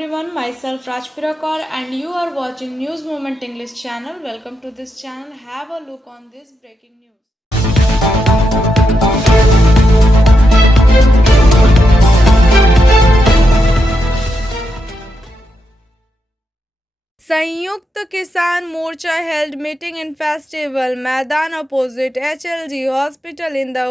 everyone, myself Rajpira Kaur and you are watching News Moment English channel. Welcome to this channel. Have a look on this breaking news. संयुक्त किसान मोर्चा held meeting in Festival Maidan opposite HLG hospital in the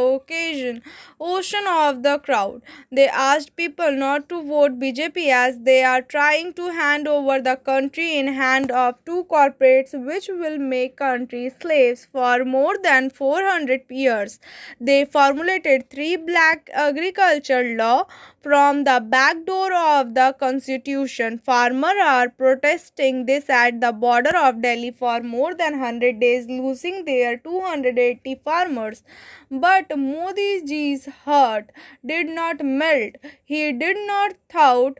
ocean of the crowd. They asked people not to vote BJP as they are trying to hand over the country in hand of two corporates which will make country slaves for more than 400 years. They formulated three black agriculture law from the back door of the constitution. Farmers are protesting this at the border of Delhi for more than 100 days, losing their 280 farmers. But Modi ji's heart did not melt. He did not thought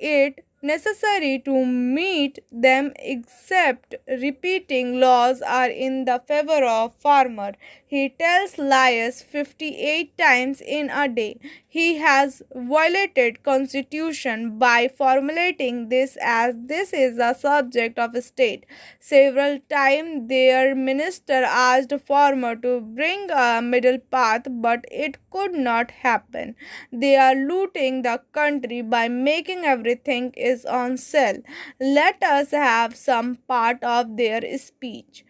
it necessary to meet them except repeating laws are in the favor of farmer. He tells lies 58 times in a day. He has violated constitution by formulating this as this is a subject of state. Several times their minister asked farmer to bring a middle path, but it could not happen. They are looting the country by making everything is on sale. Let us have some part of their speech.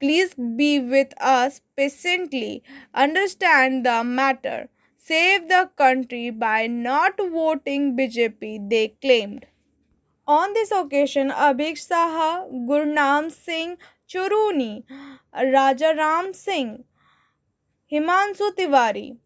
Please be with us patiently. Understand the matter. Save the country by not voting BJP, they claimed. On this occasion, Abhik Saha, Gurnam Singh Churuni, Rajaram Singh, Himanshu Tiwari,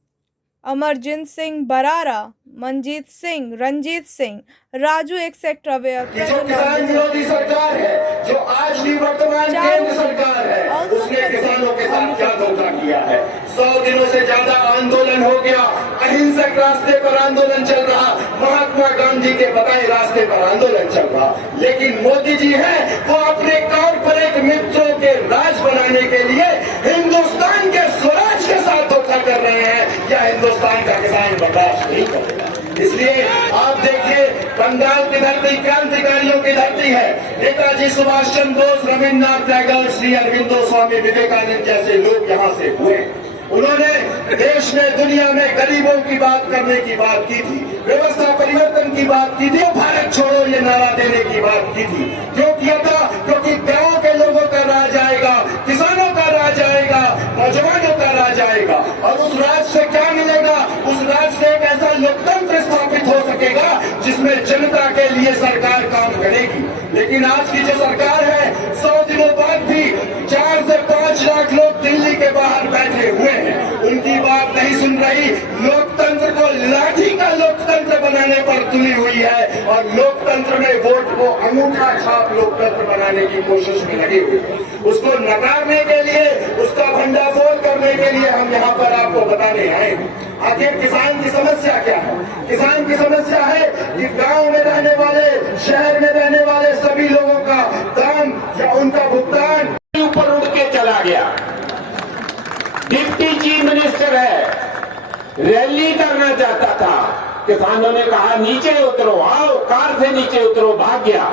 Amarjeet Singh Barara, Manjeet Singh, Ranjeet Singh, Raju etcetera वे जो किसान विरोधी सरकार है, जो आज भी वर्तमान केंद्र सरकार है, उसने किसानों के साथ क्या धोखा किया है। 100 दिनों से ज्यादा आंदोलन हो गया, अहिंसक रास्ते पर आंदोलन चल रहा, महात्मा गांधी के बताए रास्ते पर आंदोलन चल रहा, लेकिन मोदी जी है वो अपने कॉर्पोरेट मित्रों के राज बनाने के लिए हिंदुस्तान के स्वराज के साथ धोखा कर रहे हैं। या हिंदुस्तान का किसान बर्दाश्त नहीं करेगा। इसलिए आप देखिए, बंगाल की धरती क्रांतिकारियों की धरती है। नेताजी सुभाष चंद्र बोस, रविन्द्रनाथ टैगोर, श्री अरविंदो, स्वामी विवेकानंद जैसे लोग यहाँ से हुए। उन्होंने देश में, दुनिया में गरीबों की बात करने की बात की थी, व्यवस्था परिवर्तन की बात की थी, भारत छोड़ो ये नारा देने की बात की थी। क्यों किया था? क्योंकि गांव के लोगों का राज आएगा, किसानों का राज आएगा, नौजवानों का राज आएगा। और उस राज से क्या मिलेगा? उस राज से एक ऐसा लोकतंत्र स्थापित हो सकेगा जिसमें जनता के लिए सरकार काम करेगी। लेकिन आज की जो सरकार है, 100 दिनों बाद भी 4 से 5 लाख लोग दिल्ली के बाहर बैठे हुए हैं, उनकी बात नहीं सुन रही। लोकतंत्र को लाठी का लोकतंत्र बनाने पर तुली हुई है और लोकतंत्र में वोट को अंगूठा छाप लोकतंत्र बनाने की कोशिश में लगी हुई है। उसको नकारने के लिए, उसका भंडाफोड़ करने के लिए हम यहाँ पर आपको बताने आए हैं। आखिर किसान की समस्या क्या है? किसान की समस्या है कि गांव में रहने वाले, शहर में रहने वाले सभी लोगों का दाम या उनका भुगतान ऊपर उड़ के चला गया। डिप्टी चीफ मिनिस्टर है, रैली करना चाहता था, किसानों ने कहा नीचे उतरो, आओ कार से नीचे उतरो, भाग गया।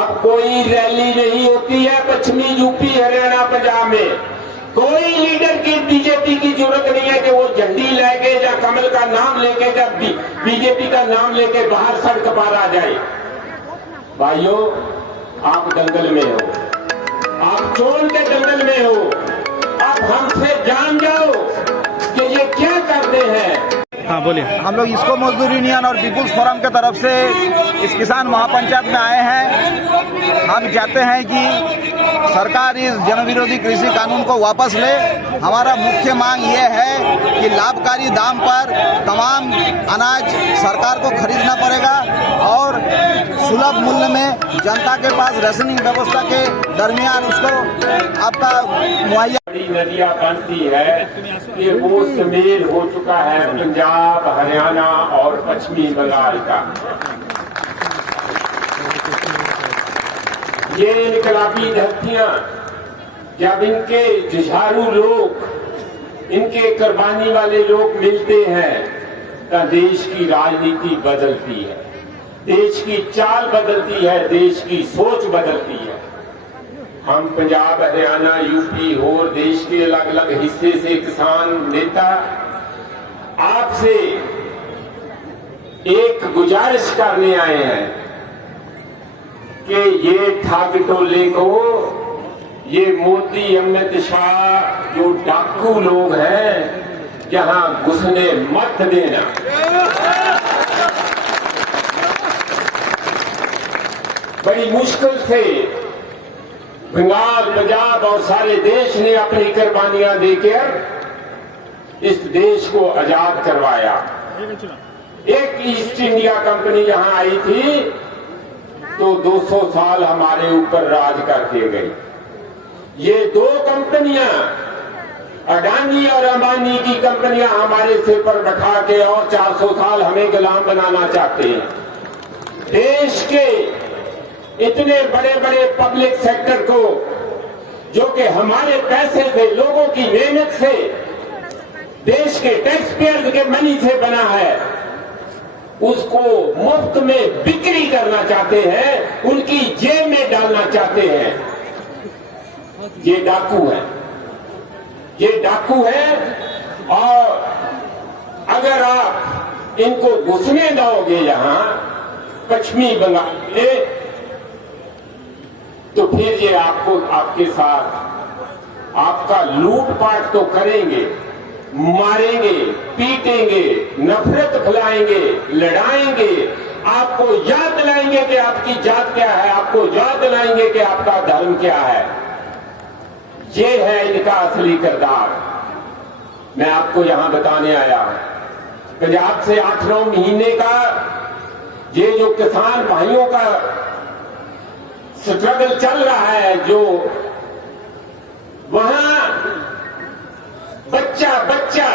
अब कोई रैली नहीं होती है पश्चिमी यूपी, हरियाणा, पंजाब में। कोई लीडर की बीजेपी की जरूरत नहीं है कि वो झंडी लेके या कमल का नाम लेके या बीजेपी का नाम लेके बाहर सड़क पर आ जाए। भाइयों, आप दंगल में हो, आप चोर के दंगल में हो। आप हमसे जान जाओ कि ये क्या करते हैं। हाँ बोलिए। हम लोग इसको मजदूर यूनियन और पीपुल्स फोरम के तरफ से इस किसान महापंचायत में आए हैं। हम चाहते हैं कि सरकार इस जनविरोधी कृषि कानून को वापस ले। हमारा मुख्य मांग ये है कि लाभकारी दाम पर तमाम अनाज सरकार को खरीदना पड़ेगा और सुलभ मूल्य में जनता के पास राशनिंग व्यवस्था के दरमियान उसको आपका मुहैया। बड़ी नदियां बनती है, ये वो समेल हो चुका है पंजाब, हरियाणा और पश्चिमी बंगाल का। ये इनकलाबी धरतियां जब इनके जुझारू लोग, इनके कुर्बानी वाले लोग मिलते हैं तो देश की राजनीति बदलती है। देश की चाल बदलती है, देश की सोच बदलती है। हम पंजाब, हरियाणा, यूपी और देश के अलग अलग हिस्से से किसान नेता आपसे एक गुजारिश करने आए हैं कि ये ठग टोले को, ये मोदी, अमित शाह जो डाकू लोग हैं, यहां घुसने मत देना। बड़ी मुश्किल से बंगाल, पंजाब और सारे देश ने अपनी कुर्बानियां देकर इस देश को आजाद करवाया। एक ईस्ट इंडिया कंपनी यहां आई थी तो 200 साल हमारे ऊपर राज करके गई। ये दो कंपनियां, अडानी और अंबानी की कंपनियां हमारे सिर पर बैठा के और 400 साल हमें गुलाम बनाना चाहते हैं। देश के इतने बड़े बड़े पब्लिक सेक्टर को, जो कि हमारे पैसे से, लोगों की मेहनत से, देश के टैक्स पेयर्स के मनी से बना है, उसको मुफ्त में बिक्री करना चाहते हैं, उनकी जेब में डालना चाहते हैं। ये डाकू है, ये डाकू है। और अगर आप इनको घुसने दोगे यहां पश्चिमी बंगाल में, तो फिर ये आपको, आपके साथ आपका लूटपाट तो करेंगे, मारेंगे, पीटेंगे, नफरत फैलाएंगे, लड़ाएंगे, आपको याद दिलाएंगे कि आपकी जात क्या है, आपको याद दिलाएंगे कि आपका धर्म क्या है। ये है इनका असली किरदार। मैं आपको यहां बताने आया पंजाब से 8-9 महीने का ये जो किसान भाइयों का स्ट्रगल चल रहा है, जो वहां बच्चा बच्चा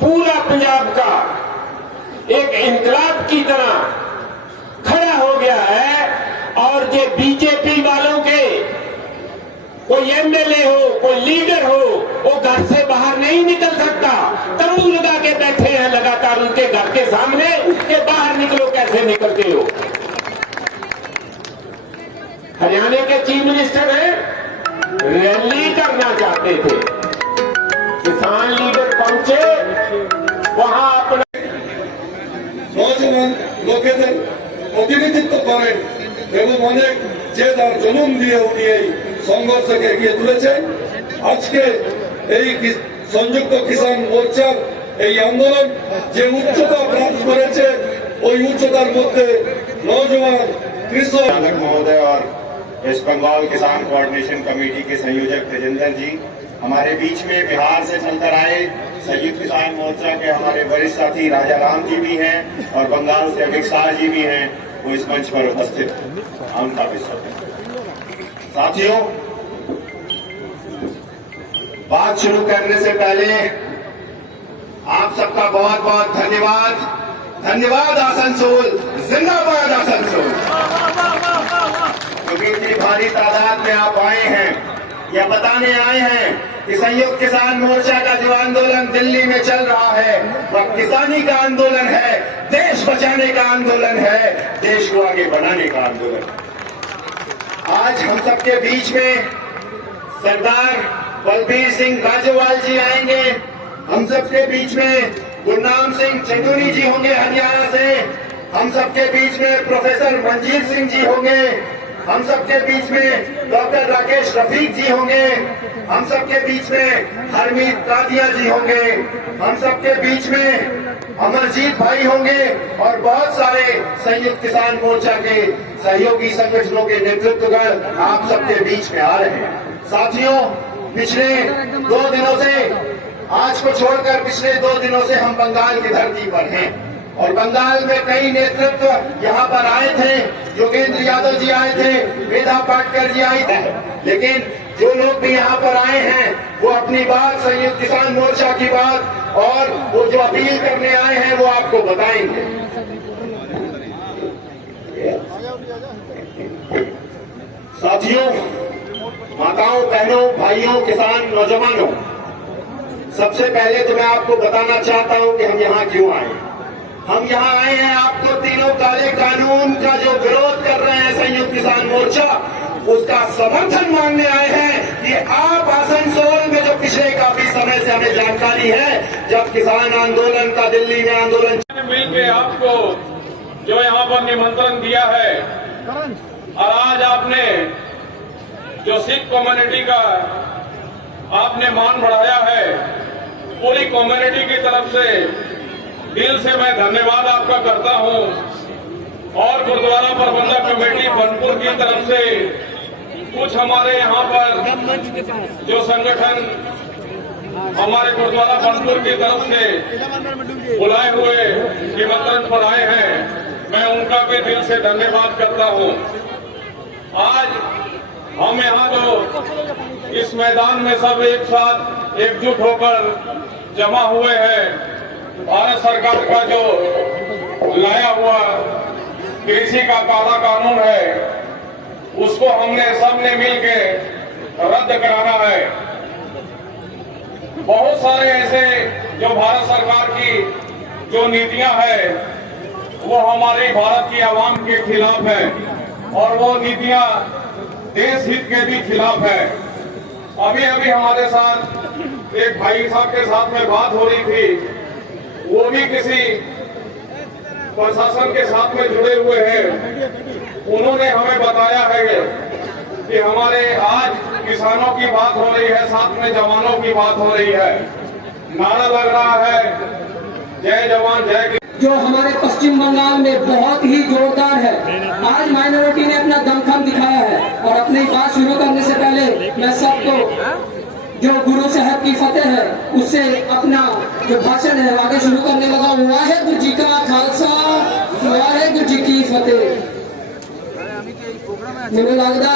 पूरा पंजाब का एक इनकलाब की तरह खड़ा हो गया है। और ये बीजेपी वालों के कोई एमएलए हो, कोई लीडर हो, वो घर से बाहर नहीं निकल सकता। तंबू लगा के बैठे हैं लगातार उनके घर के सामने कि बाहर निकलो, कैसे निकलते हो। हरियाणा के चीफ मिनिस्टर हैं, रैली करना चाहते थे, किसान लीडर पहुंचे वहां अपना নজওয়ান লোকেদের প্রতিনিধিত্ব করেন এবং অনেক জেদ আর জুলুম দিয়ে উনি এই সংঘর্ষকে এগিয়ে তুলেছেন। আজকে এই সংযুক্ত কিষাণ মোর্চার এই আন্দোলন যে উচ্চতা প্রাপ্ত করেছে, ওই উচ্চতার মধ্যে নজওয়ান কৃষক महोदय और वेस्ट बंगाल किसान कोऑर्डिनेशन कमेटी के संयोजक तेजेंद्र जी, हमारे बीच में बिहार से चलकर आए संयुक्त किसान मोर्चा के हमारे वरिष्ठ साथी राजा राम जी भी हैं और बंगाल से अमित शाह जी भी हैं, वो इस मंच पर उपस्थित हैं। हम उनका भी स्वागत हैं। साथियों, बात शुरू करने से पहले आप सबका बहुत बहुत धन्यवाद। धन्यवाद आसनसोल, जिंदाबाद आसनसोल, क्योंकि इतनी भारी तादाद में आप आए हैं, यह बताने आए हैं कि संयुक्त किसान मोर्चा का जो आंदोलन दिल्ली में चल रहा है, वह किसानी का आंदोलन है, देश बचाने का आंदोलन है, देश को आगे बढ़ाने का आंदोलन। आज हम सबके बीच में सरदार बलबीर सिंह राजोवाल जी आएंगे। हम सबके बीच में गुरनाम सिंह चंदूरी जी होंगे हरियाणा से। हम सबके बीच में प्रोफेसर मंजीत सिंह जी होंगे। हम सबके बीच में डॉक्टर राकेश रफीक जी होंगे। हम सबके बीच में हरमीत कादिया जी होंगे। हम सबके बीच में अमरजीत भाई होंगे और बहुत सारे संयुक्त किसान मोर्चा के सहयोगी संगठनों के नेतृत्वगण आप सबके बीच में आ रहे हैं। साथियों, पिछले 2 दिनों से, आज को छोड़कर पिछले 2 दिनों से हम बंगाल की धरती पर हैं और बंगाल में कई नेतृत्व यहाँ पर आए थे। योगेंद्र यादव जी आए थे, वेदा पाटकर जी आए थे, लेकिन जो लोग भी यहाँ पर आए हैं वो अपनी बात, संयुक्त किसान मोर्चा की बात और वो जो अपील करने आए हैं वो आपको बताएंगे। साथियों, माताओं, बहनों, भाइयों, किसान नौजवानों, सबसे पहले तो मैं आपको बताना चाहता हूं कि हम यहाँ क्यों आए। हम यहाँ आए हैं आपको तीनों काले कानून का जो विरोध कर रहे हैं संयुक्त किसान मोर्चा, उसका समर्थन मांगने आए हैं कि आप आसनसोल में जो पिछले काफी समय से हमें जानकारी है, जब किसान आंदोलन का दिल्ली में आंदोलन मिलके आपको जो यहाँ पर निमंत्रण दिया है, और आज आपने जो सिख कम्युनिटी का आपने मान बढ़ाया है, पूरी कम्युनिटी की तरफ से दिल से मैं धन्यवाद आपका करता हूं। और गुरुद्वारा प्रबंधक कमेटी बनपुर की तरफ से कुछ हमारे यहाँ पर जो संगठन हमारे गुरुद्वारा बनपुर की तरफ से बुलाए हुए निमंत्रण पर आए हैं, मैं उनका भी दिल से धन्यवाद करता हूं। आज हम यहाँ जो इस मैदान में सब एक साथ एकजुट होकर जमा हुए हैं, भारत सरकार का जो लाया हुआ कृषि का काला कानून है, उसको हमने सबने मिलके रद्द कराना है। बहुत सारे ऐसे जो भारत सरकार की जो नीतियां हैं, वो हमारी भारत की आवाम के खिलाफ है, और वो नीतियां देश हित के भी खिलाफ है। अभी अभी हमारे साथ एक भाई साहब के साथ में बात हो रही थी, वो भी किसी प्रशासन के साथ में जुड़े हुए हैं। उन्होंने हमें बताया है कि हमारे आज किसानों की बात हो रही है, साथ में जवानों की बात हो रही है, नारा लग रहा है जय जवान जय किसान। जो हमारे पश्चिम बंगाल में बहुत ही जोरदार है। आज माइनॉरिटी ने अपना दमखम दिखाया है। और अपनी बात शुरू करने से पहले मैं सबको जो गुरु साहब की फतेह है, उससे अपना जो भाषण है आगे शुरू करने लगा। वाहेगुरु जी का खालसा, वाहेगुरु जी की फतेह। ਮੈਨੂੰ ਲੱਗਦਾ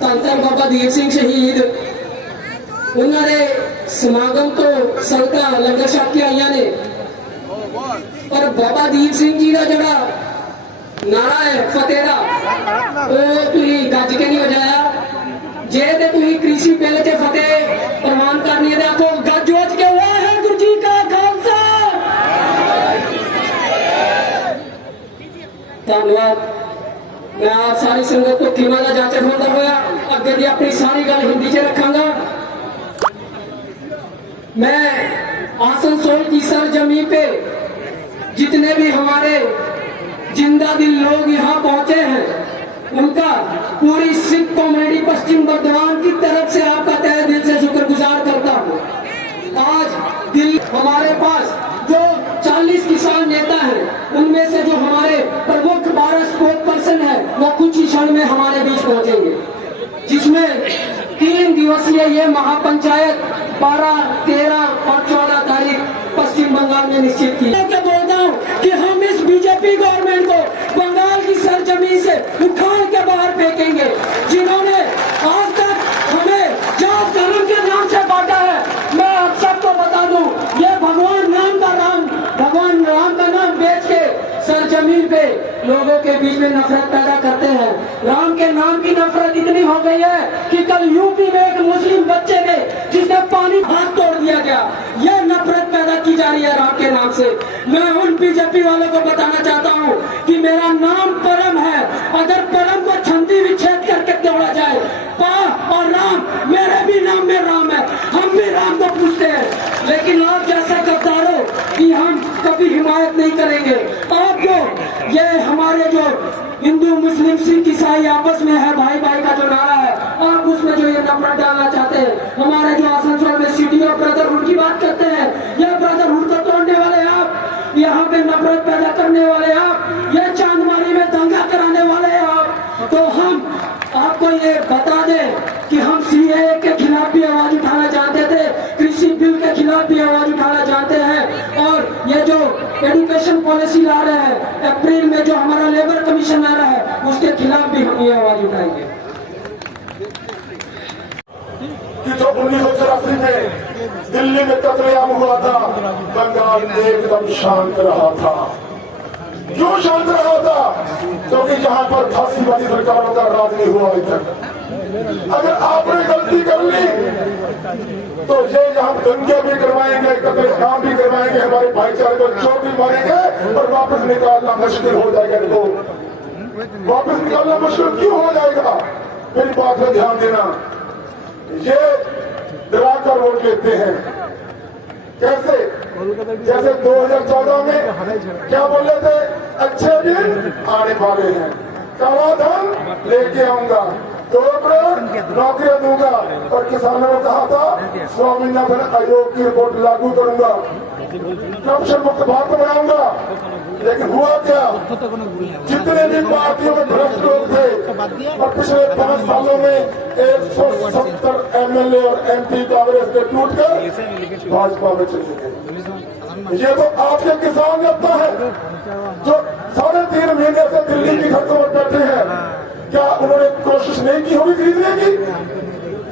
ਧੰਨ ਬਾਬਾ ਦੀਪ ਸਿੰਘ ਸ਼ਹੀਦ ਉਹਨਾਂ ਦੇ ਸਮਾਗਮ ਤੋਂ ਸੰਗਤਾਂ ਲੰਗਰ ਛਕ ਕੇ ਆਈਆਂ ਨੇ, ਪਰ ਬਾਬਾ ਦੀਪ ਸਿੰਘ ਜੀ ਦਾ ਜਿਹੜਾ ਨਾਰਾ ਹੈ ਫਤਿਹ ਦਾ, ਉਹ ਤੁਸੀਂ ਗੱਜ ਕੇ ਨਹੀਂ ਵਜਾਇਆ। ਜੇ ਤੇ ਤੁਸੀਂ ਕ੍ਰਿਸ਼ੀ ਬਿੱਲ 'ਚ ਫਤਿਹ ਪ੍ਰਵਾਨ ਕਰਨੀ ਹੈ, ਤੇ ਆਖੋ ਗੱਜ ਵੱਜ ਕੇ ਵਾਹਿਗੁਰੂ ਜੀ ਕਾ ਖਾਲਸਾ। ਧੰਨਵਾਦ। मैं आप सारी संगत को खिमा का जांच होता हुआ अगे दी अपनी सारी गल हिंदी च रखांगा। मैं आसनसोल की सरजमी पे जितने भी हमारे जिंदा दिल लोग यहाँ पहुंचे हैं, उनका पूरी सिख कम्युनिटी पश्चिम बर्धमान की तरफ से आपका तहे दिल से शुक्रगुजार करता हूँ। आज दिल हमारे पास जो 40 किसान नेता हैं, उनमें से जो हमारे प्रमुख 12 स्पोर्ट पर्सन है, वो कुछ ही क्षण में हमारे बीच पहुंचेंगे, जिसमें 3 दिवसीय ये महापंचायत 12, 13 और 14 तारीख पश्चिम बंगाल में निश्चित की। मैं बोलता हूँ कि हम इस बीजेपी गवर्नमेंट को बंगाल की सरजमीन से उखाड़ के बाहर फेंकेंगे, जिन्होंने आज तक हमें जात धर्म के नाम से बांटा है। मैं आप सबको बता दूं, ये भगवान राम का नाम बेच के सरजमीन पे लोगों के बीच में नफरत पैदा करते हैं। राम के नाम की नफरत इतनी हो गई है कि कल यूपी में एक मुस्लिम बच्चे ने जिसने पानी हाथ तोड़ दिया गया। यह नफरत पैदा की जा रही है राम के नाम से। मैं उन बीजेपी वालों को बताना चाहता हूँ कि मेरा नाम परम है। अगर परम को छंदी विच्छेद करके तोड़ा जाए, पा और राम, मेरे भी नाम में राम है, हम भी राम को पूछते हैं। लेकिन आप जैसा गद्दारों की हम कभी हिमायत नहीं करेंगे। आप जो ये हमारे जो हिंदू मुस्लिम सिख ईसाई आपस में है, भाई भाई का जो नारा है, आप उसमें जो ये नफरत डालना चाहते हैं, हमारे जो आसनसोल में सिटी और ब्रदरहुड की बात करते हैं, यह ब्रदरहुड को तोड़ने वाले आप, यहाँ पे नफरत पैदा करने वाले आप, ये चांदमारी में दंगा कराने वाले आप। तो हम आपको ये बता दें कि हम सीएए के खिलाफ भी आवाज उठाना चाहते थे, कृषि बिल के खिलाफ भी आवाज उठाना चाहते हैं, और ये जो एजुकेशन पॉलिसी ला रहे हैं अप्रैल में, जो हमारा लेबर कमीशन आ रहा है, उसके खिलाफ भी हम ये आवाज उठाएंगे। कि जो 1984 में दिल्ली में कत्लेआम हुआ था, बंगाल एकदम शांत रहा था। क्यों शांत रहा था? क्योंकि जहां पर फांसी वाली सरकारों का राज नहीं हुआ अभी तक, अगर आपने गलती कर ली तो ये यहाँ दंगे भी करवाएंगे, कतई काम भी करवाएंगे, हमारे भाईचारे को चोट भी मारेंगे और वापस निकालना मुश्किल हो जाएगा। इनको वापस निकालना मुश्किल क्यों हो जाएगा? मेरी बात पर ध्यान देना। ये डराकर वोट लेते हैं। कैसे? जैसे 2014 में क्या बोल रहे थे? अच्छे दिन आने वाले हैं, काला धन लेके आऊंगा, 2 करोड़ नौकरियां दूंगा, और किसानों ने कहा था स्वामीनाथन आयोग की रिपोर्ट लागू करूंगा, करप्शन मुक्त भारत बनाऊंगा। लेकिन हुआ क्या? जितने भी पार्टियों में भ्रष्ट लोग थे और पिछले 5 सालों में 170 MLA और MP कांग्रेस के टूटकर भाजपा में चले गए। ये तो आपके किसान लगता है जो 3.5 महीने से दिल्ली की सड़कों पर बैठे हैं। क्या उन्होंने कोशिश नहीं की होगी खरीदने की?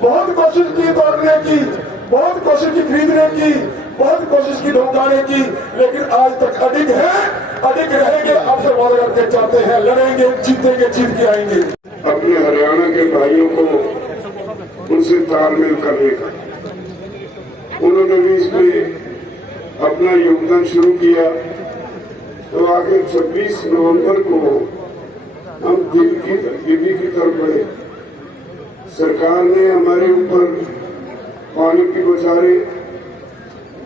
बहुत कोशिश की तोड़ने की, बहुत कोशिश की खरीदने की, बहुत कोशिश की ढुकाने की, लेकिन आज तक अडिग है, अडिग रहेंगे। आपसे वादा करके चाहते हैं, लड़ेंगे, जीतेंगे, जीत के आएंगे। अपने हरियाणा के भाइयों को उनसे तालमेल करने का उन्होंने भी इसमें अपना योगदान शुरू किया। तो आगे 26 नवंबर को हम दिल्ली की तरफ बढ़े। सरकार ने हमारे ऊपर पानी की बौछारें,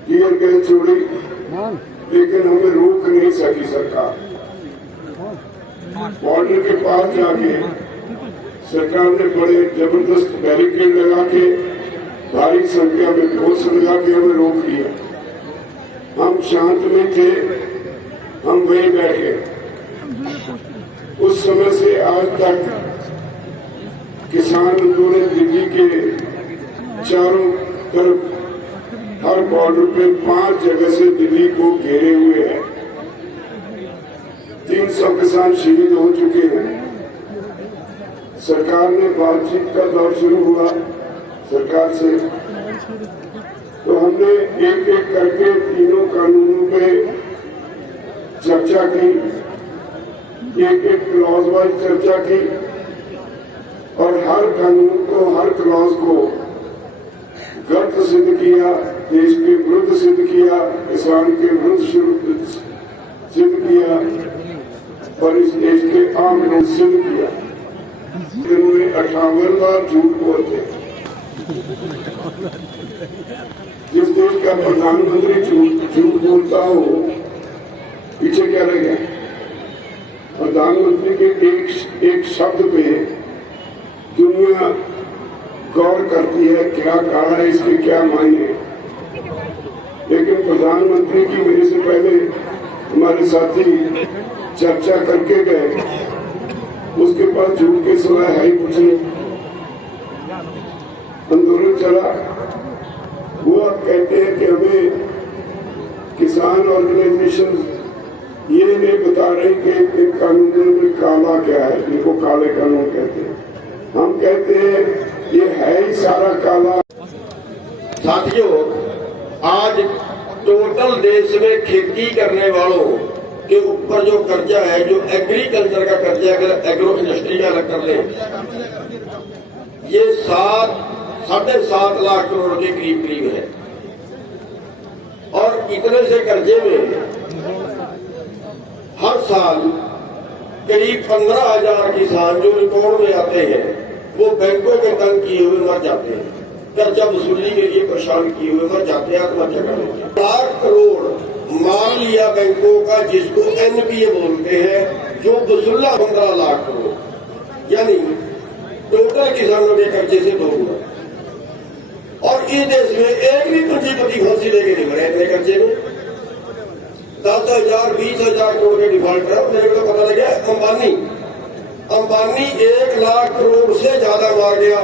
टीयर गैस छोड़ी, लेकिन हमें रोक नहीं सकी सरकार। बॉर्डर के पास जाके सरकार ने बड़े जबरदस्त बैरिकेड लगा के, भारी संख्या में फोर्स लगा के हमें रोक लिया। हम शांत में थे, हम वहीं बैठे। उस समय से आज तक किसान आंदोलन दिल्ली के चारों तरफ हर बॉर्डर पे 5 जगह से दिल्ली को घेरे हुए हैं। 300 किसान शहीद हो चुके हैं। सरकार ने बातचीत का दौर शुरू हुआ सरकार से, तो हमने एक एक करके तीनों कानूनों पे चर्चा की, एक एक क्लॉज वाइज चर्चा की, और हर कानून को, हर क्लॉज को गलत सिद्ध किया, देश के विरुद्ध सिद्ध किया, किसान के विरुद्ध सिद्ध किया, और इस देश के आम लोग सिद्ध किया। इन्होंने 58 बार झूठ बोलते। जिस देश का प्रधानमंत्री झूठ बोलता हो, पीछे क्या रह गया? प्रधानमंत्री के एक शब्द पे दुनिया गौर करती है, क्या कहा है, इसके क्या मायने। लेकिन प्रधानमंत्री की मेरे से पहले हमारे साथी चर्चा करके गए, उसके पास झूठ के सिवाय है ही कुछ नहीं। आंदोलन चला, वो अब कहते हैं कि हमें किसान ऑर्गेनाइजेशन ये नहीं बता रहे कि इन कानूनों में काला क्या है, इनको काले कानून कहते हैं। हम कहते हैं ये है ही सारा काला। साथियों, आज टोटल देश में खेती करने वालों के ऊपर जो कर्जा है, जो एग्रीकल्चर का कर्जा, अगर एग्रो इंडस्ट्री का अलग कर लें, ये 7.5 लाख करोड़ के करीब है। और इतने से कर्जे में हर साल करीब 15,000 किसान जो रिकॉर्ड में आते हैं, वो बैंकों के तंग किए हुए मर जाते हैं, कर्जा वसूली के लिए परेशान किए हुए मर जाते हैं, आत्महत्या कर लेते हैं। 1 लाख करोड़ माल लिया बैंकों का, जिसको NPA बोलते हैं, जो वसूला 15 लाख करोड़, यानी टोटल किसानों के कर्जे से 2 गुना। और इस देश में एक भी पूंजीपति फांसी लेके नहीं मरे इतने कर्जे में। 10,000 20,000 करोड़ के डिफॉल्टर है। मेरे को पता लगा अंबानी 1 लाख करोड़ से ज्यादा मार गया।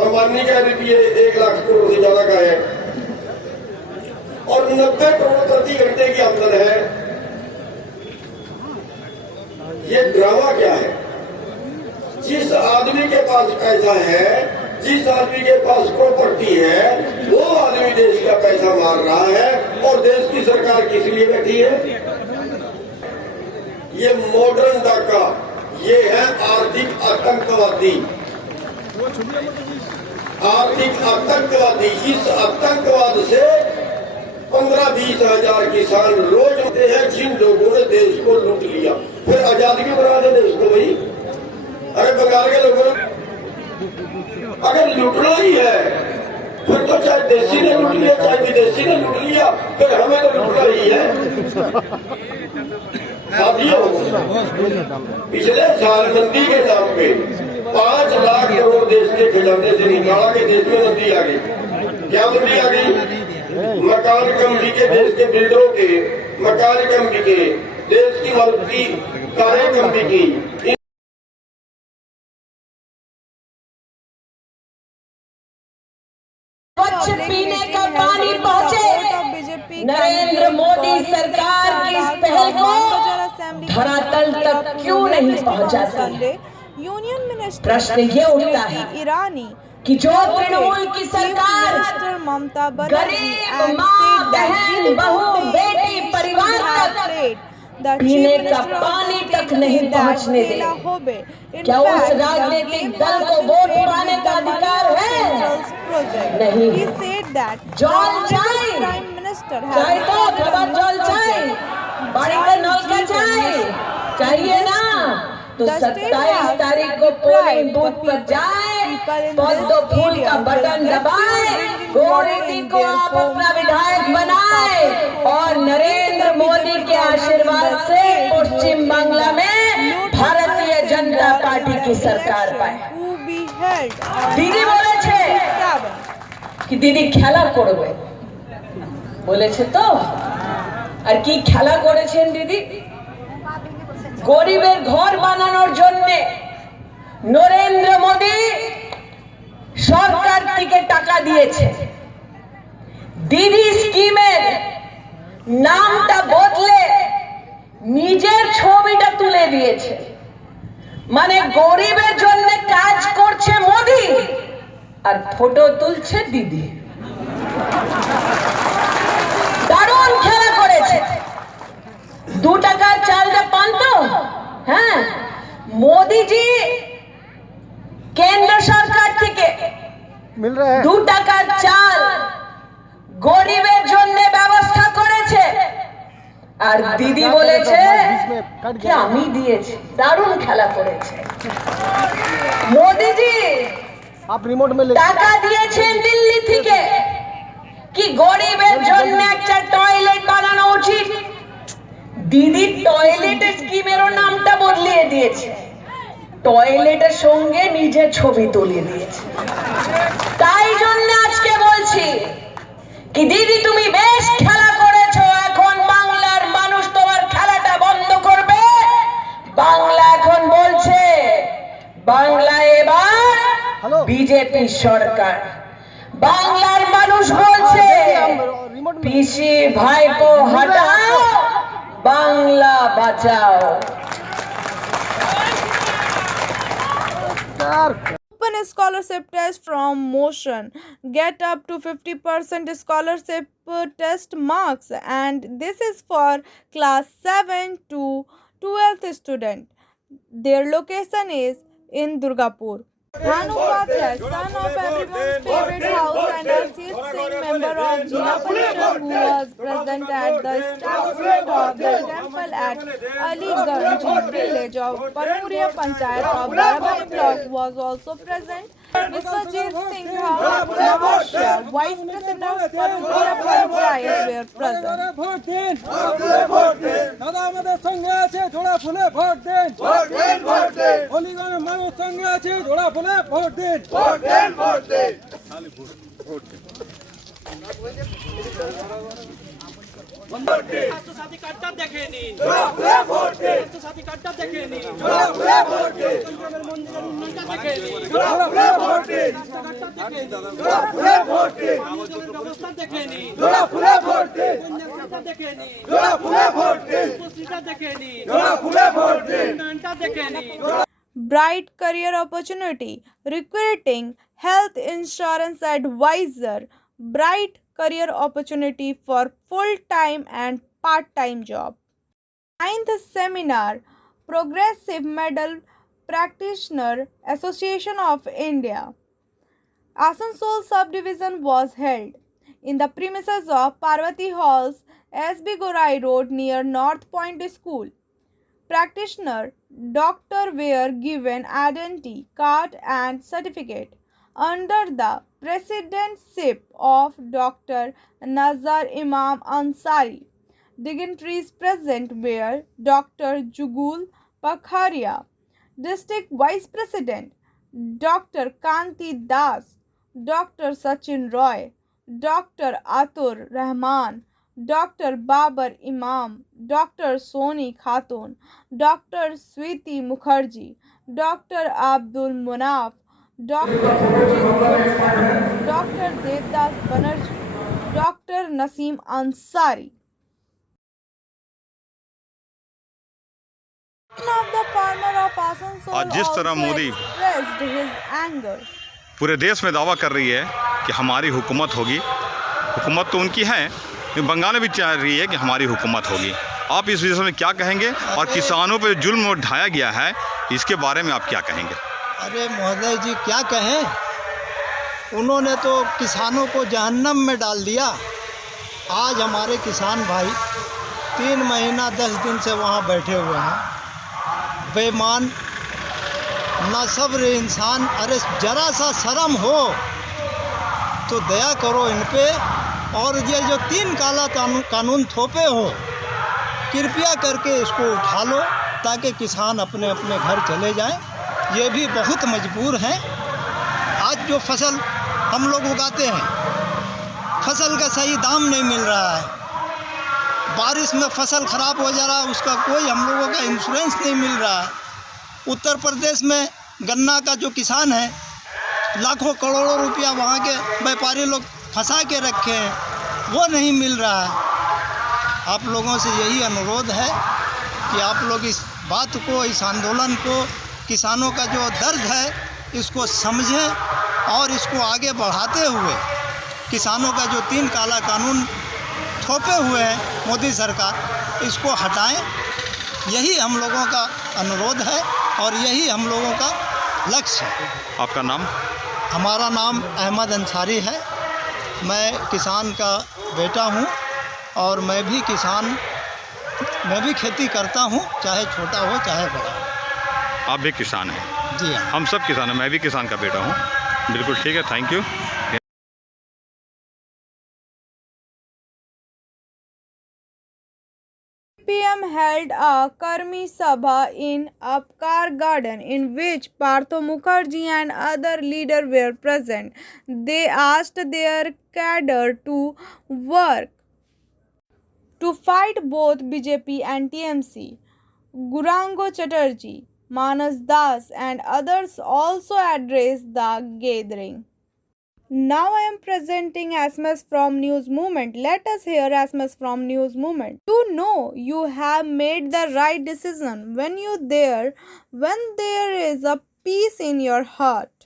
अंबानी का NPA 1 लाख करोड़ से ज्यादा का है, और 90 करोड़ प्रति घंटे की आमदन है। ये ड्रामा क्या है? जिस आदमी के पास पैसा है, जिस आदमी के पास प्रॉपर्टी है, वो आदमी देश का पैसा मार रहा है, और देश की सरकार किस लिए बैठी है? ये मॉडर्न डाका, ये है आर्थिक आतंकवादी। आर्थिक आतंकवादी, इस आतंकवाद से 15-20 हजार किसान रोज होते हैं जिन लोगों ने देश को लूट लिया। फिर आजादी भी बना दे देश को भाई। अरे बंगाल के लोगों अगर लूटना ही है फिर तो चाहे देसी ने लूट लिया चाहे विदेशी ने लूट लिया, फिर हमें तो लूटना ही है। साथियों, पिछले साल नदी के नाम पे 5 लाख करोड़ देश के खजाने से निकाला के देश में नदी आ गई। क्या नदी आ गई? मकान कम्पनी के, देश के बिल्डरों के, मकान कम्पनी के, देश की मारुति कारें कम्पनी की। स्वच्छ पीने का पानी पहुंचे, नरेंद्र मोदी सरकार की इस पहल को धरातल तक क्यों नहीं पहुंचाती? प्रश्न ये उठता है कि जो तृणमूल की सरकार गरीब माँ, बहन, बहू, बेटी, परिवार तक पीने का पानी तक नहीं पहुंचने दे, क्या उस राजनीतिक दल को वोट पाने का अधिकार है? नहीं। जल चाय तो खबर जल चाय बाड़ी का नल का चाय चाहिए ना, तो 27 तारीख को पोलिंग बूथ पर जाए, पद्म फूल का बटन दबाए, गोरेटी को आप अपना विधायक बनाए और नरेंद्र मोदी के आशीर्वाद से पश्चिम बांग्ला में भारतीय जनता पार्टी की सरकार पाए। दीदी बोले छे कि दीदी खेला करबे, बोले छे तो আর কি খেলা করেছেন দিদি? গরিবের ঘর বানানোর জন্য নরেন্দ্র মোদি সরকার থেকে টাকা দিয়েছে। দিদি স্কিমের নামটা বদলে নিজের ছবিটা তুলে দিয়েছে, মানে গরিবের জন্য কাজ করছে মোদি আর ফটো তুলছে দিদি। দারুণ খেলা করেছে। 2 টাকার চালটা পান তো? হ্যাঁ, মোদিজি কেন্দ্র সরকার থেকে 2 টাকার চাল গরিবের জন্য ব্যবস্থা করেছে আর দিদি বলেছে কি আমি দিয়েছি। দারুণ খেলা করেছে মোদিজি। টাকা দিয়েছেন দিল্লি থেকে কি গরিবের জন্য একটা টয়লেট বানানো উচিত। দিদি টয়লেটের স্কিমেরও নামটা বদলিয়ে দিয়েছে, টয়লেটের সঙ্গে নিজের ছবি তুলে দিয়েছে। তাই জন্য আজকে বলছি কি দিদি তুমি বেশ খেলা করেছো, এখন বাংলার মানুষ তোমার খেলাটা বন্ধ করবে। বাংলা এখন বলছে বাংলা এবার বিজেপি সরকার। বাংলার মানুষ বলছে পিসি ভাইপো হটাও, বাংলা বাঁচাও। Open scholarship test from Motion. Get up to 50% scholarship test marks, and this is for class 7 to 12th student. Their location is in Durgapur. Bhanu Upadhyay, son of everyone's favorite house and a seat-sing member of Jila Parishad, who was present at the establishment of the temple at Aliganj village of Panuria Panchayat of Barabai block, was also present. Vishwajit Singha, Navashya, Vice President of Panuria Panchayat, were present. দাদা আমাদের সঙ্গে আছে, জোড়া ফুলে vote দেন, vote দেন, vote দেন। অলিগঞ্জের মানুষ সঙ্গে আছে, জোড়া ফুলে ভোট দেন, ভোট দেন, ভোট দেন। স্বাস্থ্যসাথী কার্ডটা দেখে নিন, জোড়া ফুলে ভোট দেন। স্বাস্থ্যসাথী কার্ডটা দেখে নিন, জোড়া ফুলে ভোট দেন। মন্দিরের উন্নয়নটা দেখে নিন, জোড়া ফুলে ভোট দেন। রাস্তাঘাটটা দেখে নিন, জোড়া ফুলে ভোট দেন। আমাদের ব্যবস্থা দেখে নিন, জোড়া ফুলে ভোট দেন। কন্যাশ্রীটা দেখে নিন, জোড়া ফুলে ভোট দেন। উপশ্রীটা দেখে নিন, জোড়া ফুলে ভোট দেন। উন্নয়নটা দেখে নিন। Bright career opportunity. Recruiting health insurance advisor. Bright career opportunity for full-time and part-time job. 9th seminar. Progressive medal Practitioner Association of India. Asansol subdivision was held in the premises of Parvati Halls, SB Gorai Road near North Point School. Practitioner doctor were given identity card and certificate under the presidency of Dr. Nazar Imam Ansari. Dignitaries present were Dr. Jugul Pakharia, District Vice President, Dr. Kanti Das, Dr. Sachin Roy, Dr. Atur Rahman, Dr. Babar Imam, Dr. Soni Khatun, Dr. Switi Mukherjee, Dr. Abdul Munaf, Dr. Dr. Devdas Banerjee, Dr. Naseem Ansari. Of the farmer of Asansol आज जिस तरह also Modi expressed his anger. पूरे देश में दावा कर रही है कि हमारी हुकूमत होगी, हुकूमत तो उनकी है, लेकिन बंगाल में भी चाह रही है कि हमारी हुकूमत होगी। आप इस विषय में क्या कहेंगे और किसानों पर जुल्म ढाया गया है इसके बारे में आप क्या कहेंगे? अरे महोदय जी क्या कहें, उन्होंने तो किसानों को जहन्नम में डाल दिया। आज हमारे किसान भाई 3 महीना 10 दिन से वहाँ बैठे हुए हैं, बेईमान ना सब्र इंसान। अरे जरा सा शर्म हो तो दया करो इन पे, और ये जो 3 काला कानून थोपे हो कृपया करके इसको उठा लो ताकि किसान अपने अपने घर चले जाएं। ये भी बहुत मजबूर हैं। आज जो फसल हम लोग उगाते हैं, फसल का सही दाम नहीं मिल रहा है, बारिश में फसल ख़राब हो जा रहा है, उसका कोई हम लोगों का इंश्योरेंस नहीं मिल रहा है। उत्तर प्रदेश में गन्ना का जो किसान है, लाखों करोड़ों रुपया वहाँ के व्यापारी लोग फंसा के रखे हैं, वो नहीं मिल रहा है। आप लोगों से यही अनुरोध है कि आप लोग इस बात को, इस आंदोलन को, किसानों का जो दर्द है इसको समझें और इसको आगे बढ़ाते हुए किसानों का जो 3 काला कानून थोपे हुए हैं मोदी सरकार, इसको हटाएं। यही हम लोगों का अनुरोध है और यही हम लोगों का लक्ष्य है। आपका नाम? हमारा नाम अहमद अंसारी है। मैं किसान का बेटा हूं और मैं भी खेती करता हूं, चाहे छोटा हो चाहे बड़ा हो। आप भी किसान हैं? जी हाँ, हम सब किसान हैं, मैं भी किसान का बेटा हूं। बिल्कुल ठीक है, thank you. CPM held a Karmi Sabha in Apkar Garden in which Partho Mukherjee and other leaders were present. They asked their cadre to work to fight both BJP and TMC. Gurango Chatterjee, Manas Das and others also addressed the gathering. Now I am presenting SMS from News Movement. Let us hear SMS from News Movement. You know you have made the right decision when there is a peace in your heart.